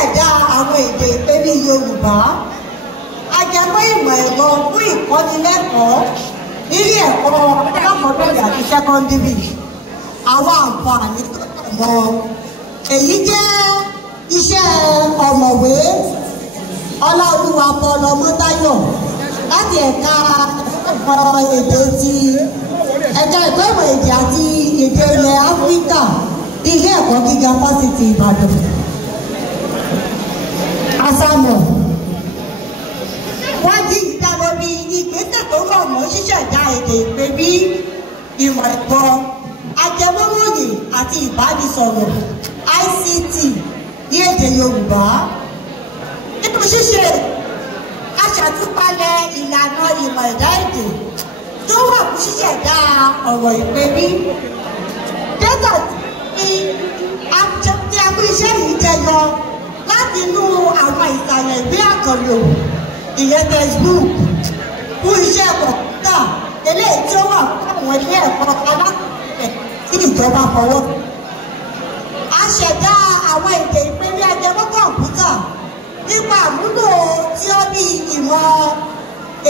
ṣíṣẹ̀dá àwọn èdè ìpèrí Yorùbá, ajẹmọ́ ìmọ̀ ẹ̀rọ fún ìkọ́nilẹ́kọ̀ọ́ nílé ẹ̀kọ́ alákọ̀ọ́bẹ̀rẹ̀ àti sẹ́kọ́ndírì, àwọn àǹfààní tó tẹ̀ mọ́. Èyí jẹ́ iṣẹ́ ọ̀mọ̀wé Ọláolúwa Paul Ọmọ́táyọ̀ láti ẹ̀ka ẹ̀kọ́ èdè ti ẹ̀ka ẹ̀kọ́ ìmọ̀ èdè àti èdè ilẹ̀ Áfíríkà ní ilé ẹ̀kọ́ gíga fásitì Ìbàdàn. Àsàmọ̀ wọ́n jí ìdá lórí ìgbésẹ̀ tó rọ̀ mọ́ ṣíṣẹ̀dá èdè ìpèrí ìmọ̀ ẹ̀kọ́ ajẹmọ́ròyìn àti ìbánisọ̀rọ̀ ICT ní èdè Yorùbá. Nínú ṣíṣe aṣàtúpalẹ̀ ìlànà ìmọ̀ ẹ̀dá èdè tó wà fún ṣíṣẹ̀dá ọ̀rọ̀ ìpèrí. Dátà tí a mú iṣẹ́ yìí jẹyọ láti inú àwọn ìsàlẹ̀ ìwé àkànlò ìyẹn textbook fún iṣẹ́ kọ̀ǹpútà eléyìí tí ó wà fún àwọn ilé ẹ̀kọ́ alákọ̀ọ́bẹ̀rẹ̀ tí ìjọba fọwọ́. A ṣẹ̀dá àwọn èdè ìpèrí ajẹmọ́ kọ̀ǹpútà nípa àmúlò tíọ́rì ìmọ̀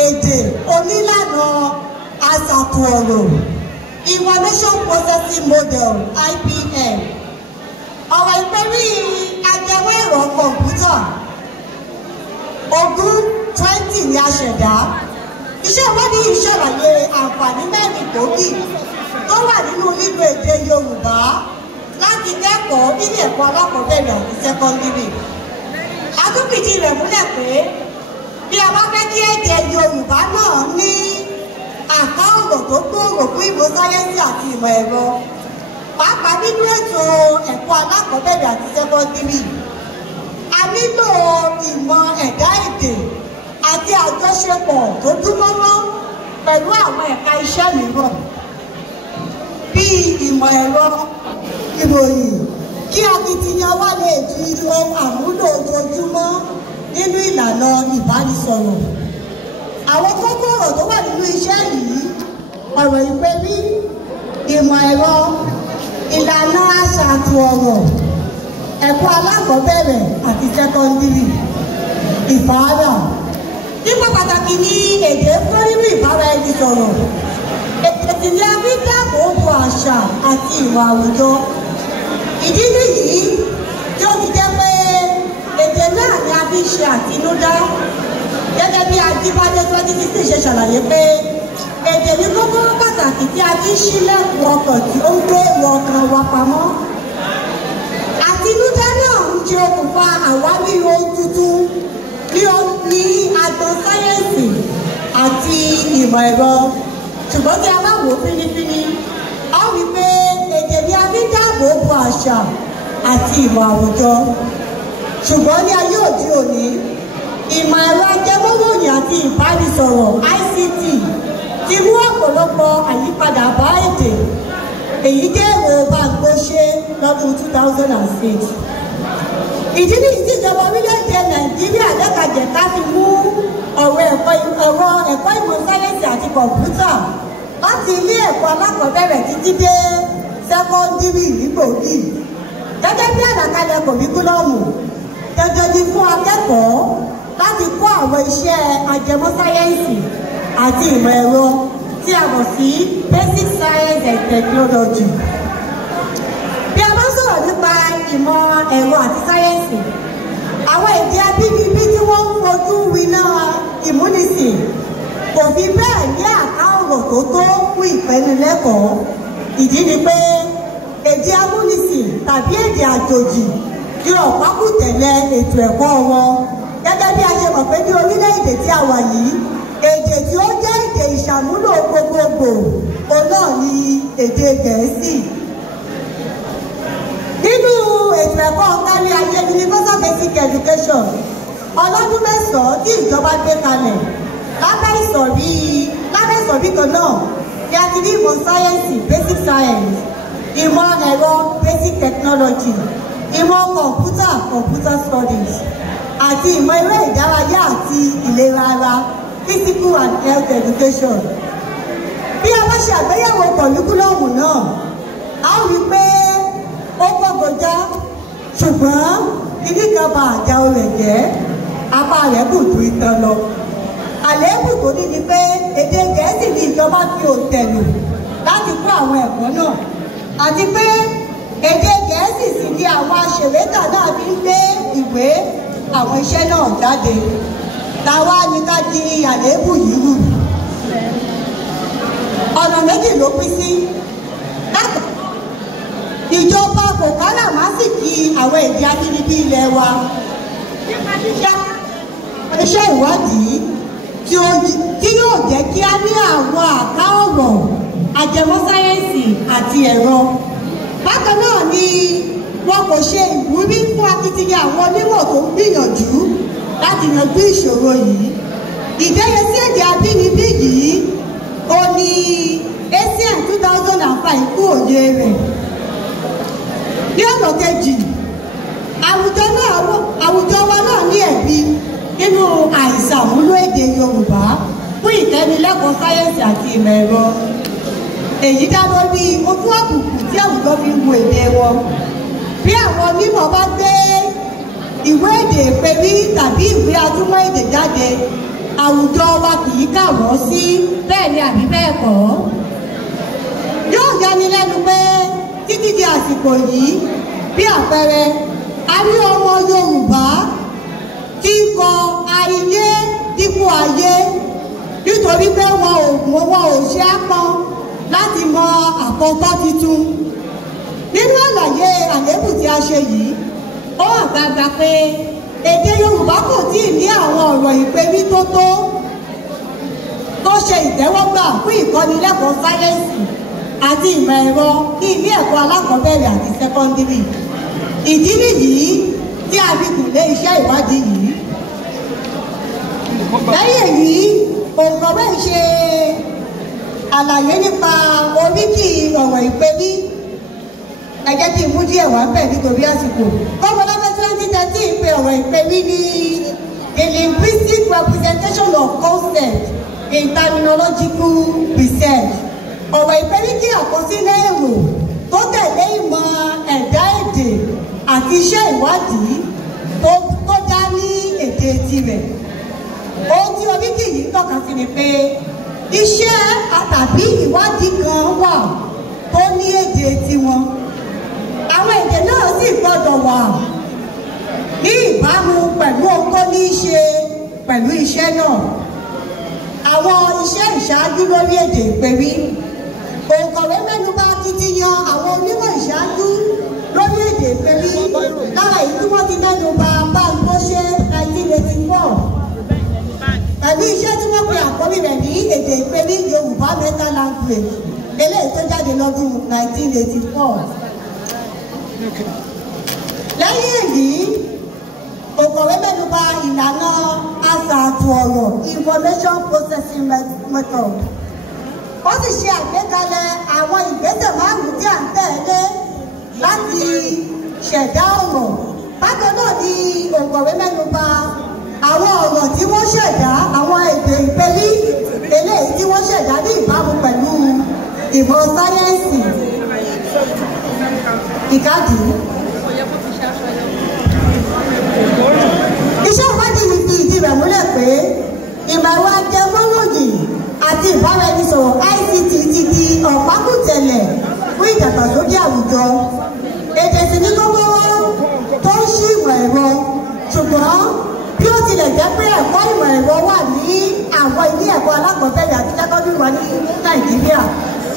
èdè onílànà àṣàtò ọ̀rọ̀ Information Processing Model IPM. Ọ̀rọ̀ ìpèrí ajẹmọ́ ẹ̀rọ kọ̀ǹpútà ogún 20 ni a ṣẹ̀dá. Iṣẹ́ ìwádìí yìí ṣàlàyé àǹfààní mẹ́rin gbòógì tó wà nínú lílo èdè Yorùbá láti kẹ́kọ̀ọ́ nílé ẹ̀kọ́ alákọ̀ọ́bẹ̀rẹ̀ àti sẹ́kọ́ndírì. A tún fìdí rẹ̀ múlẹ̀ pé bí a bá fẹ́ kí èdè Yorùbá náà ní àká ọ̀rọ̀ tó gbòòrò fún ìmọ̀ sáyẹ́ǹsì àti ìmọ̀ ẹ̀rọ, pàápàá nínú ètò ẹ̀kọ́ alákọ̀ọ́bẹ̀rẹ̀ àti sẹ́kọ́ndírì, a nílò ìmọ̀ ẹ̀dá èdè àti àjọṣepọ̀ tó dúnmọ́rán pẹ̀lú àwọn ẹ̀ka iṣẹ́ mìíràn bíi ìmọ̀ ẹ̀rọ ìròyìn kí akitiyan wa lè di ohun àmúlò ojoojúmọ́ nínú ìlànà ìbánisọ̀rọ̀. Àwọn kókó ọ̀rọ̀ tó wà nínú iṣẹ́ yìí: ọ̀rọ̀ ìpèrí, ìmọ̀ ẹ̀rọ, ìlànà àṣàtò ọ̀rọ̀, ẹ̀kọ́ alákọ̀ọ́bẹ̀rẹ̀ àti sẹ́kọ́ndírì, ìfàárà. Nípa pàtàkì ní èdè fún nínú ìbáraẹnisọ̀rọ̀. Èdè sì ni a fi dáàbò bo àṣà àti ìwà àwùjọ. Ìdí nìyí tí ó fi jẹ́ pé èdè náà ni a fi ṣe àtinúdá. Gẹ́gẹ́ bí Ajíbádé 2016 ṣe ṣàlàyé pé èdè ní kókóró pàtàkì tí a fi ṣílẹ̀kùn ọkàn tí ó ń gbé èrò ọkàn wa pamọ́. Àtinúdá náà ń ṣe okùnfà àwárí ohun tuntun ní agbọn sáyẹ́ǹsì àti ìmọ̀ ẹ̀rọ. Ṣùgbọ́n tí a bá wò fínífíní, a rí pé èdè ni a fi dáàbò bo àṣà àti ìmọ̀ àwùjọ. Ṣùgbọ́n ní ayé òde òní, ìmọ̀ ẹ̀rọ ajẹmọ́ròyìn àti ìbánisọ̀rọ̀ ICT ti mú ọ̀pọ̀lọpọ̀ àyípadà bá èdè. Èyí jẹ́ èrò Bámgbóṣé lọ́dún 2006. Ìdí nìyí tí ìjọba orílẹ̀-èdè Nàìjíríà lẹ́kajẹ̀ká fi mú ọ̀rọ̀ ẹ̀kọ́ ìmọ̀ sáyẹ́ǹsì àti kọ̀ǹpútà láti ilé ẹ̀kọ́ alákọ̀ọ́bẹ̀rẹ̀ títí dé sẹ́kọ́ndírì nígbòógì. Gẹ́gẹ́ bí àlàkalẹ̀ kọ̀ríkúlọ́ọ̀mù, dandan ni fún akẹ́kọ̀ọ́ láti kọ́ àwọn iṣẹ́ ajẹmọ́ sáyẹ́ǹsì àti ìmọ̀ ẹ̀rọ tí a mọ̀ sí Basic Science and Technology. Bí a bá sọ̀rọ̀ nípa ìmọ̀ ẹ̀rọ àti sáyẹ́ǹsì, àwọn èdè abínibí tí wọ́n ń fojú winá ìmúnisìn kò fi bẹ́ẹ̀ ní àká ọ̀rọ̀ tó tó fún ìpẹ́nulẹ́kọ̀ọ́. Ìdí ni pé èdè amúnisìn tàbí èdè àjòjì ní ọ̀pákùtẹ̀lẹ̀ ètò ẹ̀kọ́ wọn. Gẹ́gẹ́ bí a ṣe mọ̀ pé ní orílẹ̀-èdè tí a wà yìí, èdè tí ó jẹ́ èdè ìṣàmúlò gbogbogbò òun náà ni èdè Gẹ̀ẹ́sì. Nínú ètò ẹ̀kọ́ kárí ayé Universal Basic Education ọlọ́dún 9 tí ìjọba gbé kalẹ̀ lábẹ́ ìsọ̀rí kan náà ni a ti ní ìmọ̀ sáyẹ́ǹsì Basic Science, ìmọ̀ ẹ̀rọ Basic Technology, ìmọ̀ kọ̀ǹpútà Computer Studies àti ìmọ̀ eré ìdárayá àti ìlera ara Physical and Health Education. Bí a bá ṣe àgbéyẹ̀wò kọ̀ríkúlọ́ọ̀mù náà, a ó rí pé ó gbọ́gbọ́já, ṣùgbọ́n kíní kan bá àjà rẹ̀ jẹ́ apá rẹ̀ kù ju ìtàn lọ. àléébù tó ní ni pé èdè Gẹ̀ẹ́sì ni ìjọba fi òǹtẹ̀ lò láti kó àwọn ẹ̀kọ́ náà àti pé èdè Gẹ̀ẹ́sì sì ni àwọn aṣèwétà náà fi ń gbé ìwé àwọn iṣẹ́ náà jáde. Táwa ni ká di àléébù yìí rù. Ọ̀nà méjì ló pín sí. Ìjọba kò káràmásìkí àwọn èdè abínibí ilẹ̀ wa. Iṣẹ́ ìwádìí tí yóò jẹ́ kí á ní àwọn àká ọ̀rọ̀ ajẹmọ́ sáyẹ́ǹsì àti ẹ̀rọ. Bákan náà ni wọn kò ṣe ìwúrí fún akitiyan àwọn onímọ̀ tó ń gbìyànjú láti yanjú ìṣòro yìí. Ìdẹ́yẹsí èdè abínibí yìí ó ní ASEAN 2005 kú òye rẹ̀. Ní ọ̀nà kejì, àwùjọ wa náà ní ẹ̀bi nínú àìsàmúlò èdè Yorùbá fún ìkẹ́nilẹ́kọ̀ọ́ sáyẹ́ǹsì àti ìmọ̀ ẹ̀rọ. Èyí dá lórí ojú àbùkù tí àwùjọ fi ń wo èdè wọn. Bí àwọn onímọ̀ bá gbé ìwé èdè ìpèrí tàbí ìwé atúmọ̀ èdè jáde, àwùjọ wa kì í kà wọ́n sí bẹ́ẹ̀ ni àbí bẹ́ẹ̀ kọ́. Yóò yani lẹ́nu pé títí di àsìkò yìí, bí àpẹẹrẹ, a rí ọmọ Yorùbá tí ń kọ ayé dípò ayé nítorí pé wọn ò ṣe é pọn láti mọ àkọ́kọ́ tuntun. Nínú àlàyé àléébù tí a ṣe yìí, ó hàn gbangba pé èdè Yorùbá kò tíì ní àwọn ọ̀rọ̀ ìpèrí tó ṣe ìtẹ́wọ́gbà fún ìkọ́nilẹ́kọ̀ọ́ sáyẹ́ǹsì àti ìmọ̀ ẹ̀rọ ní ilé ẹ̀kọ́ alákọ̀ọ́bẹ̀rẹ̀ àti sẹ́kọ́ndírì. Ìdí nìyí tí a fi gùn lé iṣẹ́ ìwádìí yìí. Lẹ́yìn èyí, òǹkọ̀wé ṣe àlàyé nípa oríkì ọ̀rọ̀ ìpèrí. Ẹ jẹ́ kí n mú díẹ̀ wá bẹ̀ nítorí àsìkò. Kọ́mọláfẹ́ 2013 pe ọ̀rọ̀ ìpèrí ní the linguistic representation of concept in terminological research. Ọ̀rọ̀ ìpèrí jẹ́ àkọsílẹ̀ èrò tó tẹ̀lé ìmọ̀ ẹ̀dá èdè àti iṣẹ́ ìwádìí tó dá ní èdè tirẹ̀. Ohun tí oríkì yìí tọ́ka sí ni pé iṣẹ́ tàbí ìwádìí kan wà tó ní èdè tiwọn. Àwọn èdè náà sì gbọ́dọ̀ wà ní ìbámu pẹ̀lú ohun tó ní í ṣe pẹ̀lú iṣẹ́ náà. Àwọn iṣẹ́ ìṣáájú lórí èdè ìpèrí. Òǹkọ̀wé mẹ́nuba akitiyan àwọn onímọ̀ ìṣáájú lórí èdè ìpèrí lára èyí tí wọ́n ti mẹ́nuba Báńgbóṣé 1984. Pẹ̀lú iṣẹ́ tí wọ́n pe àkórí rẹ̀ ní èdè ìpèrí Yorùbá Meta Language eléyìí tó jáde lọ́dún 1984. Lẹ́yìn èyí, òǹkọ̀wé mẹ́nuba ìlànà àṣàtò ọ̀rọ̀ information processing method. Ó sì ṣe àgbékalẹ̀ àwọn ìgbésẹ̀ márùn-ún tí à ń tẹ̀lé láti ṣẹ̀dá ọ̀rọ̀. Bákan náà ni òǹkọ̀wé mẹ́nuba àwọn ọ̀rọ̀ tí wọ́n ṣẹ̀dá, àwọn èdè ìpèrí eléyìí tí wọ́n ṣẹ̀dá ní ìbámu pẹ̀lú ìmọ̀ sáyẹ́ǹsì. Ìkádìí. Iṣẹ́ ìwádìí yìí fi ìdí rẹ̀ múlẹ̀ pé ìmọ̀ ẹ̀rọ ajẹmọ́ròyìn àti ìbáraẹnisọ̀rọ̀ ICT ti di ọ̀pákùtẹ̀lẹ̀ fún ìdàgbàsókè àwùjọ. Èdè sì ní kọ́kọ́rọ́ tó ń ṣí ìmọ̀ ẹ̀rọ. Ṣùgbọ́n bí ó tilẹ̀ jẹ́ pé ẹ̀kọ́ ìmọ̀ ẹ̀rọ wà ní àwọn ilé ẹ̀kọ́ alákọ̀ọ́bẹ̀rẹ̀ àti sẹ́kọ́ndírì wa ní Nàìjíríà,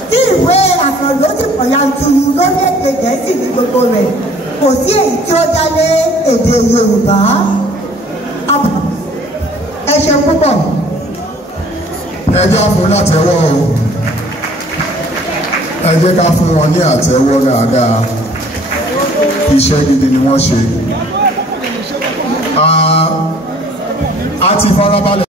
tí ìwé àkànlò ti pọ̀ yanturu lórílẹ̀-èdè Gẹ̀ẹ́sì ní gbogbo rẹ̀, kò sí èyí tí ó dá lé èdè Yorùbá. Ẹ ṣe púpọ̀. Ẹ jẹ́ fún látẹ́wọ́ o. Ẹ jẹ́ ká fún wọn ní àtẹ́wọ́ dáadáa. Iṣẹ́ gidi ni wọ́n ṣe. A ti farabalẹ̀.